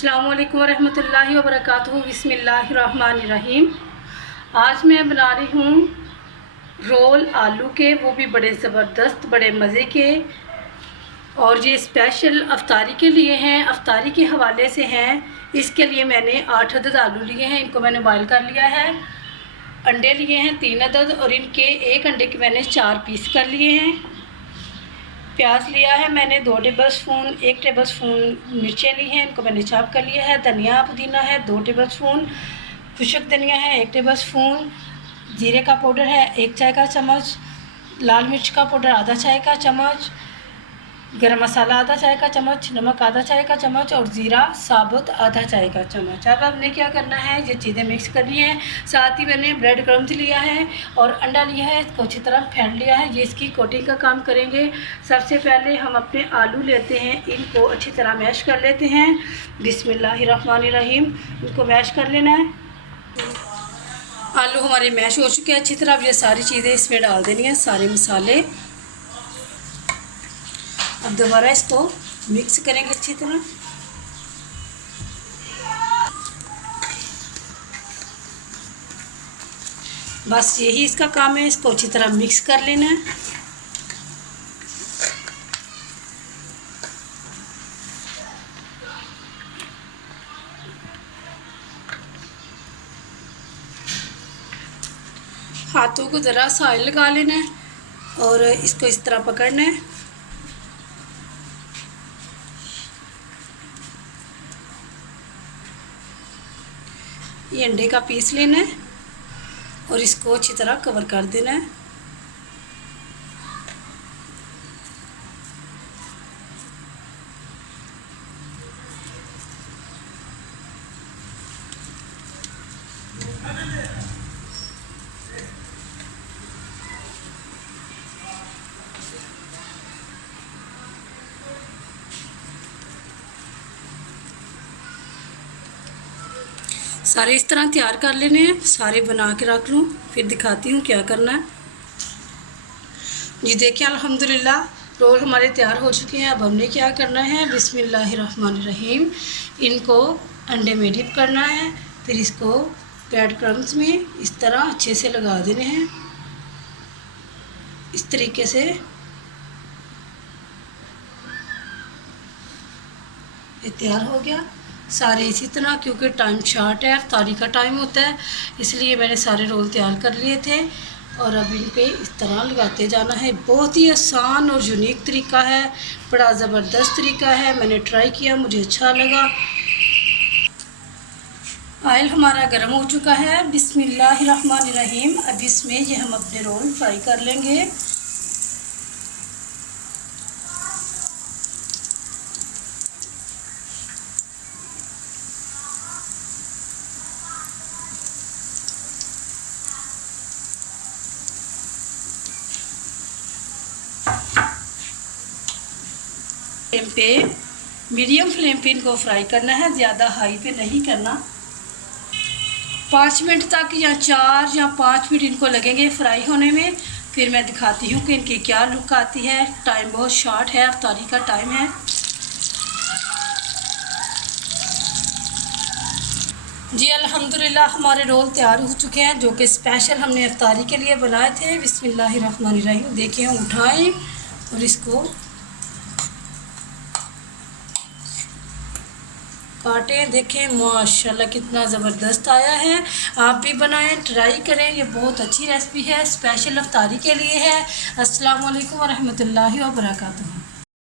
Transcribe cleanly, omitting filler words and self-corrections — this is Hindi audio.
अस्सलामुअलैकुम वरहमतुल्लाहि वबरकातुहू। बिस्मिल्लाहिर्रहमानिर्रहीम। आज मैं बना रही हूँ रोल आलू के, वो भी बड़े ज़बरदस्त, बड़े मज़े के। और ये स्पेशल अफ्तारी के लिए हैं, अफ्तारी के हवाले से हैं। इसके लिए मैंने 8 अदद आलू लिए हैं, इनको मैंने बॉयल कर लिया है। अंडे लिए हैं 3 अदद और इनके एक अंडे के मैंने 4 पीस कर लिए हैं। प्याज लिया है मैंने 2 टेबल स्पून, 1 टेबल स्पून मिर्चें ली हैं, इनको मैंने चॉप कर लिया है। धनिया पुदीना है 2 टेबल स्पून, खुशक धनिया है 1 टेबल स्पून, जीरे का पाउडर है 1 चाय का चम्मच, लाल मिर्च का पाउडर आधा चाय का चम्मच, गरम मसाला आधा चाय का चम्मच, नमक आधा चाय का चम्मच और ज़ीरा साबुत आधा चाय का चम्मच। अब हमने क्या करना है, ये चीज़ें मिक्स करनी है। साथ ही मैंने ब्रेड क्रम्स लिया है और अंडा लिया है, इसको अच्छी तरह फेंट लिया है। ये इसकी कोटिंग का काम करेंगे। सबसे पहले हम अपने आलू लेते हैं, इनको अच्छी तरह मैश कर लेते हैं। बिस्मिल्लाहिर्रहमानिर्रहीम। इनको मैश कर लेना है। आलू हमारे मैश हो चुके हैं अच्छी तरह। अब ये सारी चीज़ें इसमें डाल देनी है, सारे मसाले। अब दोबारा इसको मिक्स करेंगे अच्छी तरह। बस यही इसका काम है, इसको अच्छी तरह मिक्स कर लेना है। हाथों को ज़रा सा ऑयल लगा लेना है और इसको इस तरह पकड़ना है। ये अंडे का पीस लेना है और इसको अच्छी तरह कवर कर देना है। सारे इस तरह तैयार कर लेने हैं, सारे बना के रख लूँ, फिर दिखाती हूँ क्या करना है। जी देखिए अल्हम्दुलिल्लाह रोल हमारे तैयार हो चुके हैं। अब हमने क्या करना है, बिस्मिल्लाहिर्रहमानिर्रहीम, इनको अंडे में डिप करना है। फिर इसको ब्रेड क्रम्स में इस तरह अच्छे से लगा देने हैं। इस तरीके से ये तैयार हो गया। सारे इसी तरह, क्योंकि टाइम शॉर्ट है, अफ्तारी का टाइम होता है, इसलिए मैंने सारे रोल तैयार कर लिए थे। और अब इन पे इस तरह लगाते जाना है। बहुत ही आसान और यूनिक तरीका है, बड़ा ज़बरदस्त तरीका है। मैंने ट्राई किया, मुझे अच्छा लगा। ऑयल हमारा गर्म हो चुका है। बिस्मिल्लाहिर्रहमानिर्रहीम। अब इसमें ये हम अपने रोल फ्राई कर लेंगे। फ्लेम पे, मीडियम फ्लेम पे इनको फ्राई करना है, ज़्यादा हाई पे नहीं करना। 5 मिनट तक या 4 या 5 मिनट इनको लगेंगे फ्राई होने में। फिर मैं दिखाती हूँ कि इनकी क्या लुक आती है। टाइम बहुत शॉर्ट है, अफ्तारी का टाइम है। जी अल्हम्दुलिल्लाह हमारे रोल तैयार हो चुके हैं, जो कि स्पेशल हमने अफ्तारी के लिए बनाए थे। बिस्मिल्लाहिर्रहमानिर्रहीम। देखिए उठाएं और इसको काटें। देखें माशाल्लाह कितना ज़बरदस्त आया है। आप भी बनाएं, ट्राई करें। ये बहुत अच्छी रेसिपी है, स्पेशल अफ्तारी के लिए है। अस्सलाम वालेकुम वरहमतुल्लाहि वबरकातुहू।